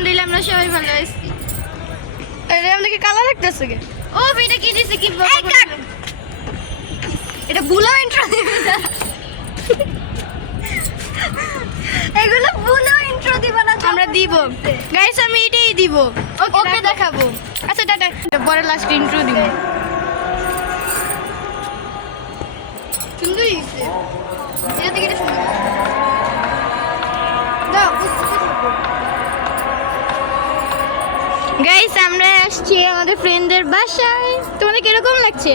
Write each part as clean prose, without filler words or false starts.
আলহামদুলিল্লাহ আমরা সবাই ভালো আছি। এটা আমাকে কালা লাগতেছে কে? ও এটা কি দিছে কি এটা বুলো ইন্ট্রো দিবে না। এগুলো বুলো ইন্ট্রো দিবে না, আমরা দিব গাইস, আমি এটাই দিব। ওকে দেখাবো। আচ্ছা টাটা, পরে লাস্ট ইন্ট্রো দিব। সুন্দর হইছে, এটা থেকে এটা সুন্দর দাও। গাইস আমরা আসছি আমাদের ফ্রেন্ডদের বাসায়। তোমাদের কিরকম লাগছে?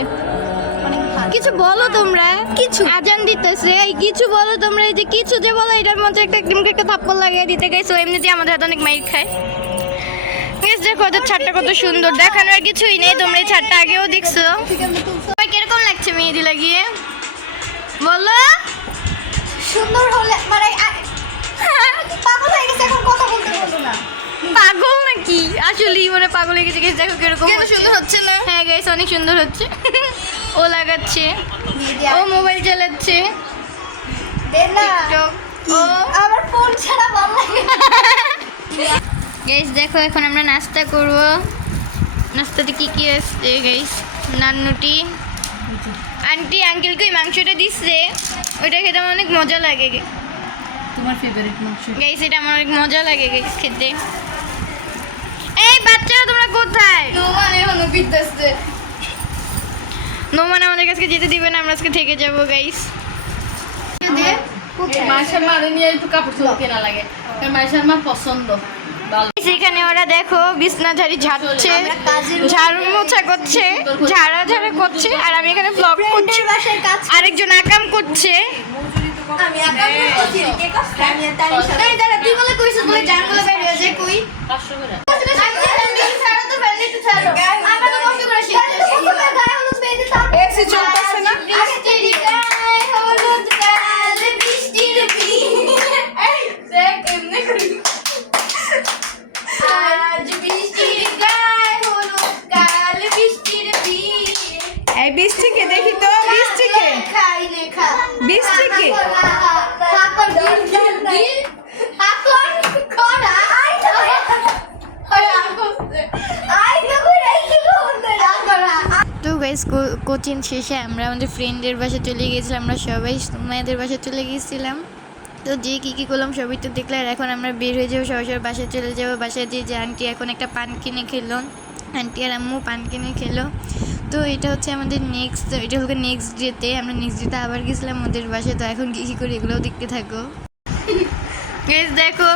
কিছু বলো তোমরা। কিছু আজান দিতেছে, এই কিছু বলো তোমরা। এই যে কিছু যে বলো, এটার মধ্যে একটা থাপ্পড় লাগিয়ে দিতে গেছো। এমনিতেই আমাদের হাতে অনেক মাইর খায়। গাইস দেখো ওদের ছাদটা কত সুন্দর, দেখানোর কিছুই নেই। তোমরা এই ছাদটা আগেও দেখছো। তোমার কিরকম লাগছে মেহেদি লাগিয়ে বলো? সুন্দর হলে মানে পাগল হয়ে গেছে, এখন কথা বলতে বলতো না। পাগল নাকি? আসলেই মানে পাগল হয়ে গেছে। গাইস দেখো কিরকম সুন্দর হচ্ছে না? হ্যাঁ গাইস অনেক সুন্দর হচ্ছে। ও লাগাচ্ছে, ও মোবাইল চালাচ্ছে, দেন না টিকটক। ও আমার ফোন ছাড়া ভালো লাগে। গাইস দেখো এখন আমরা নাস্তা করব। নাস্তাতে কি কি আছে গাইস? নান্নুটি, আন্টি আঙ্কেলকে মাংসটা দিচ্ছে, ওইটা খেতে আমার অনেক মজা লাগে। তোমার ফেভারিট মাংস গাইস এটা আমার অনেক মজা লাগে গাইস খেতে। এই বাচ্চারা তোমরা কোথায়? মানে হলো বিদ্যাসে নোমান আমাদের কাছে যেতে দিবে না, আমরা আজকে থেকে যাবো গাইস। দে মায়ের মারে নিয়ে একটু কাপড় চোপড় কেনা লাগে, কারণ মায়ের মা পছন্দ ভালো। সেখানে ওরা দেখো বিছনাঝাড়ি ঝাড়ছে, ঝাড়ু মোছা করছে, ঝাড়া করছে, আর আমি এখানে ব্লগ করছি। বাসায় কাজ আরেকজন আকাম করছে। আমি আকাম করছি কে কষ্ট আমি তারি সাথে এই দাঁড়া তুই বলে কইছিস বলে জানগুলো বের হয়ে যায় কই 500 করে আমি ছাড়ো তো ফ্যামিলি তো ছাড়ো আমরা তো কষ্ট করে শিখছি প্রথমে গায়ে হলুদ মেহেদি তারপর এক্সি চলতেছে না বৃষ্টির গায়ে হলুদ কাল বৃষ্টির এই দেখ এমনি করি আজ বৃষ্টির গায়ে হলুদ কাল বৃষ্টির এই বৃষ্টিকে দেখি তো, বৃষ্টিকে খাই নে খা বৃষ্টিকে তারপর গিল গিল গিল এখন কোনা আই তো আই তো কই কি করতে করা। তো গাইস কোচিং শেষে আমরা আমাদের ফ্রেন্ডের বাসায় চলে গিয়েছিলাম। আমরা সবাই মায়েদের বাসায় চলে গিয়েছিলাম। তো যে কী করলাম সবই তো দেখলে। আর এখন আমরা বের হয়ে যাবো, সবাই সবার বাসায় চলে যাবো। বাসায় যে আন্টি এখন একটা পান কিনে খেলো, আন্টি আর আম্মু পান কিনে খেলো। তো এটা হচ্ছে আমাদের এটা হলো নেক্সট ডেতে। আমরা নেক্সট ডেতে আবার গেছিলাম ওদের বাসায়। তো এখন কী করি এগুলোও দেখতে থাকো। গাইস দেখো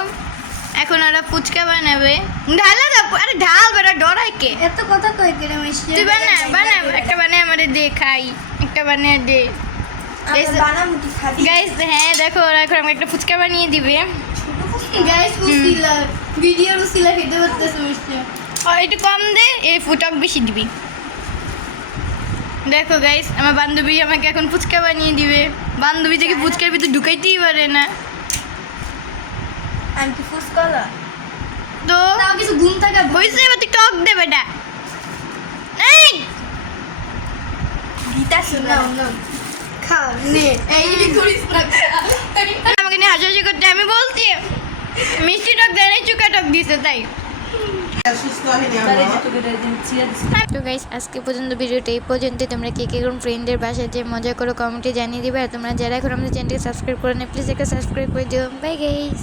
এখন ওরা ফুচকা বানাবে। ঢালা দাও, আরে ঢাল বেটা, ডরাই কে? এত কথা কই কেন মিষ্টি তুই বানা একটা বানায় আমাদের দে, খাই একটা বানিয়ে দে। বানামু কি খাবি গাইস হ্যাঁ দেখো ওরা এখন আমাকে একটা ফুচকা বানিয়ে দিবে। গাইস কুসিলা ভিডিও রুসিলা খেতে পারতেছ মিষ্টি আর একটু কম দে, এই ফুটক বেশি দিবি। দেখো গাইস আমার বান্ধবী আমাকে এখন ফুচকা বানিয়ে দিবে। বান্ধবী থেকে ফুচকার ভিতরে ঢুকাইতেই পারে না। আমি কি ফুসকলা তো তাও কিছু ঘুম থাকা হয়েছে, এবার তুই টক দে বেটা। এই গীতা শোনা না খা নে এই করিস না আমাকে নিয়ে হাসাহাসি করতে। আমি বলছি মিষ্টি টক দেয় নাই, চুকা টক দিছে তাই। তো গাইস আজকে পর্যন্ত ভিডিওটা এই পর্যন্ত। তোমরা কে কোন ফ্রেন্ডের বাসায় যে মজা করো কমেন্টে জানিয়ে দিবে। আর তোমরা যারা এখন আমাদের চ্যানেলকে সাবস্ক্রাইব করে না প্লিজ একটা সাবস্ক্রাইব করে দিও। Bye guys.